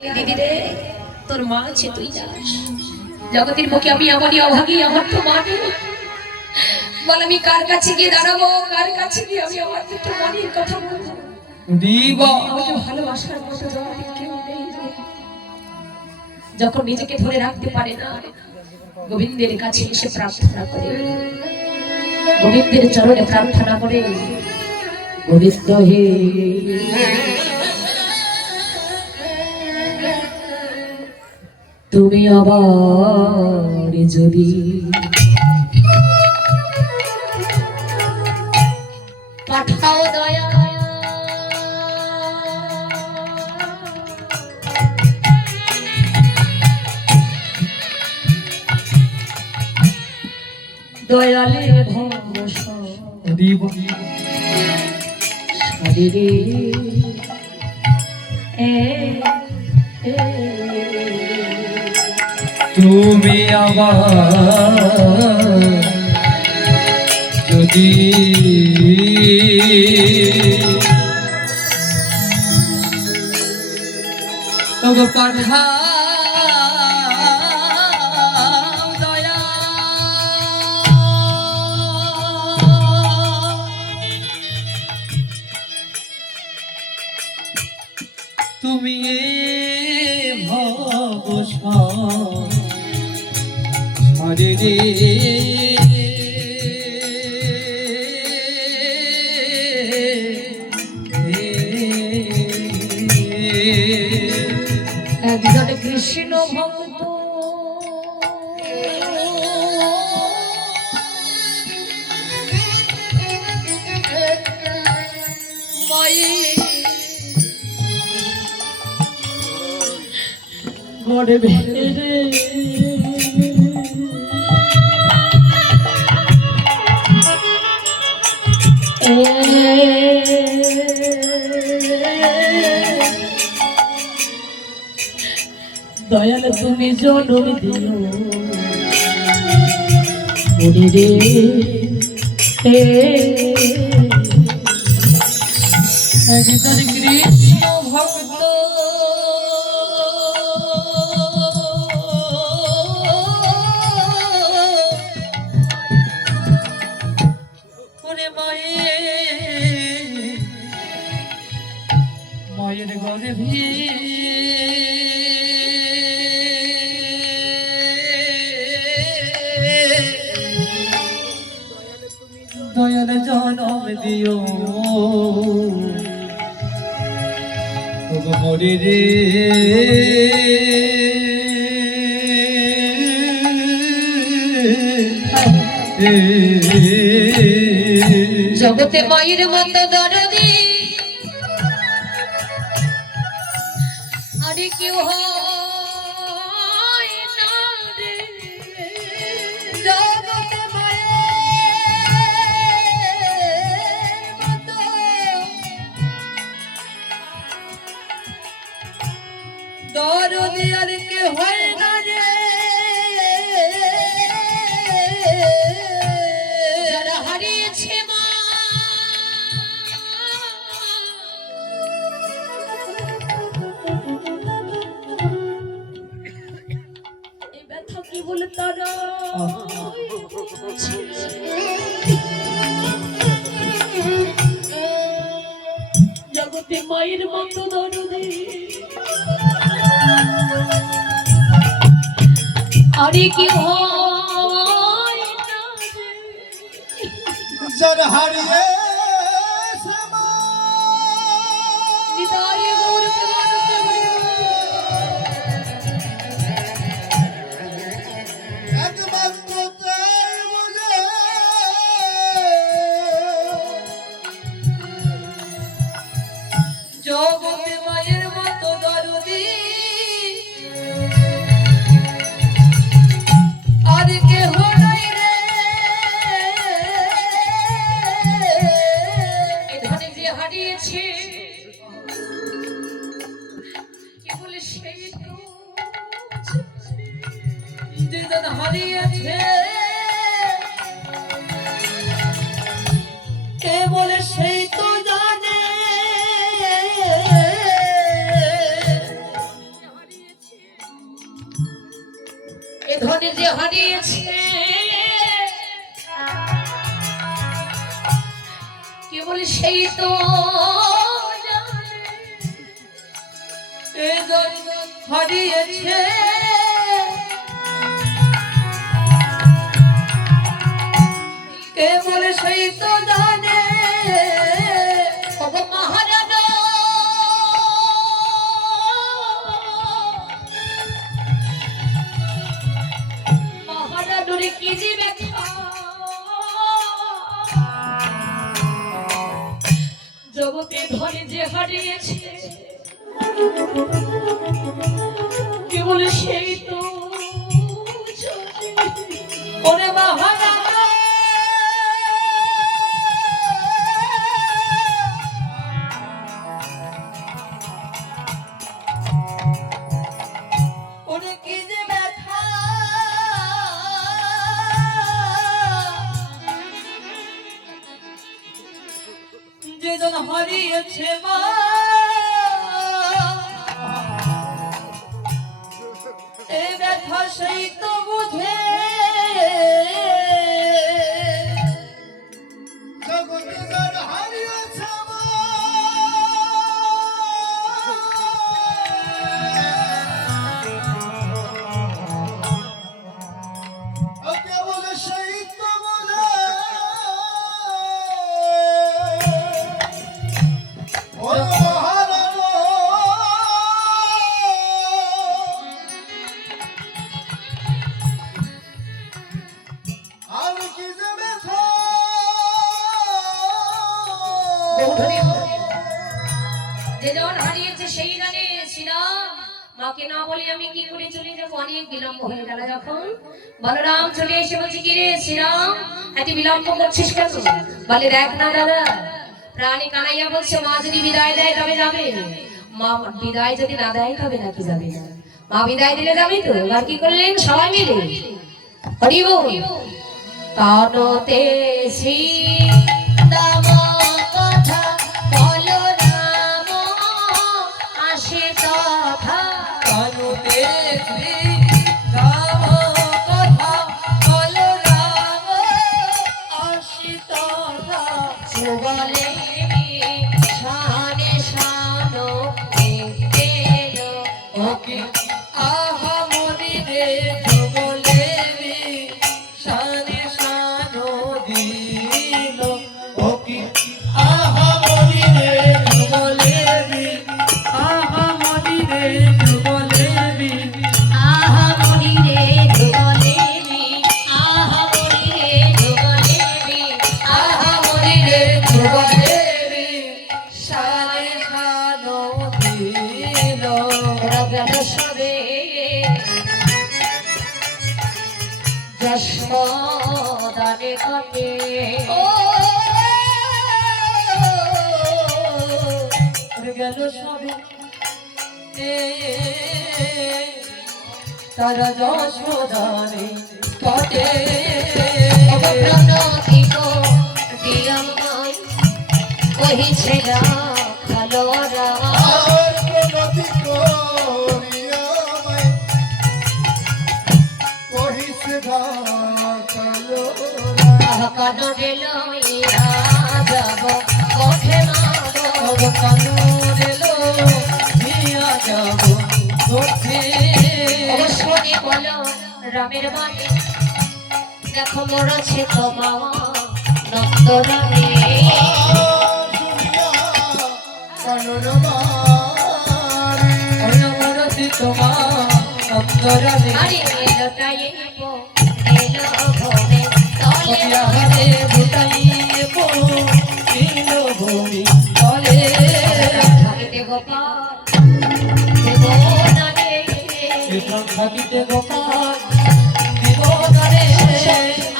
দিদি রে, তোর মা আছে, তুই যাস জগতের বুকে। আমি আমারই অভাগী, আমার তো মা নেই। বল আমি কার কাছে গিয়ে দাঁড়াবো, কার কাছে গিয়ে আমি আমার দুটো মনের কথা বলবো? আমাকে ভালোবাসার মতো জগতে কেউ নেই রে। যখন নিজেকে ধরে রাখতে পারে না, গোবিন্দের কাছে এসে প্রার্থনা করে, গোবিন্দের চরণে প্রার্থনা করে, গোবিন্দ হে, তুমি আবার যদি পাঠাও দয়া, দয়ালে ভরসা শরীরে তুমি আবার যদি পাঠাও দয়া, তুমি ভবসা রে রে একজন কৃষ্ণ ভক্ত ঘরে ভেড়ে দয়াল তুমি জনম দিও মনে রে, একজন কৃষ্ণ ভক্ত মায়ের ঘরে দয়াল জনম দিও মরে রে জগতে মায়ের মতো দরদি আরে কেউ হয় না রে। জগতে মায়ের মতো দরদি আর কে হয় না রে। যারা হারিয়েছে মা, এই ব্যথা কি বলে তারা জগতে মায়ের মতো দরদি আরে কি হয় না রে। যারা হারিয়ে নিতাই গৌর প্রেমানন্দে হরি বল। একমাত্র তাই বোঝে জগতে মায়ের মতো দরদি আর কেহ নাই রে। এ ধনে যে হারিয়েছে কি বলে সেই তো যে জন হারিয়েছে কে বলে সেই তো জানে। ধনে যে হারিয়েছে কেবল সেই তো জানে। এ ধন হারিয়েছে কেবল সেই তো জানে। ওগো মহারাজ মহারাজরে কি যে ব্যথা জগতে ধরে যে হারিয়েছে কেবল সেই তো জানে। ওরে মহারাজ ওরে কি যে ব্যথা যে জন হারিয়েছে মা এ ব্যথা সেই তো বুঝে। জগতের হারিয়েছে মা কেবল সেই তো বলে ও মহারাজ আর কি যে ব্যথা যে জন হারিয়েছে সেই জানে। শ্রীরাম মাকে না বলে আমি কি করে চলে যাবো, অনেক বিলম্ব হয়ে গেল। যখন বলরাম চলে এসে বলছে কি রে শ্রীরাম এত বিলম্ব করছিস কেন? বলে দেখ না দাদা প্রাণী কানাইয়া বলছে মা যদি বিদায় দেয় তবে যাবে, মা বিদায় যদি না দেয় তবে নাকি যাবে না। মা বিদায় দিলে যাবে তো। এবার কি করলেন সবাই মিলে হরি বল কানতে শ্রী দাম কথা বলো রাম আসে তথা কানুতে শ্রী রাম কথা বলো রাম আসিত বলে শানে শানো এলো ওকে আহা মরি রে বলে শানে শানো দিল ওকে আহা মরি রে বলে আহা মরি রে বলে আহা মনি রে ধুবলেবি আহা মনি রে ধুবলেবি আহা মনি রে ধুবলেবি শানে শানো দিল রগণ সবে যশোদানে কটে গেল সবে তারা যশোদানে কাটে প্রণতি গো দিয়ামাই কহিছে না খালোরা আর প্রণতি করিয়া আমায় কহিছে কালো কানরে লইয়া যাব ওঠে মাগো কানুরে লো নিয়া যাব ওঠে শোনে বলো রামের বাণী দেখো মরছে তোমা নন্দরানী অনবরতি তোমার অন্তরালে আরে এলোটাই এলো ভবে তলে হরে ভুটাইয়ে পো নীল ভূমি তলে থাকিতে গোপাল দেবনারে থাকিতে গোপাল জীবনারে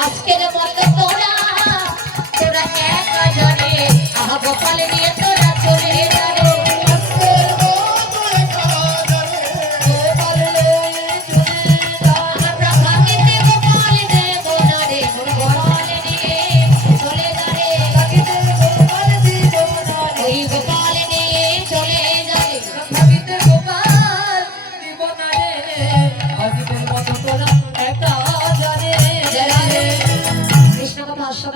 আজকের মতো তোরা তোরা একা জানে আহা গোপাল নিয়ে তোরা চলে যাবে আমরা ভাগিতে গোপাল দেবনারে গোপাল নিয়ে চলে যাবে ওই গোপাল নিয়ে চলে যাবে থাকিতে গোপাল জীবনারে আজকের মতো তোরা এক তার সাথে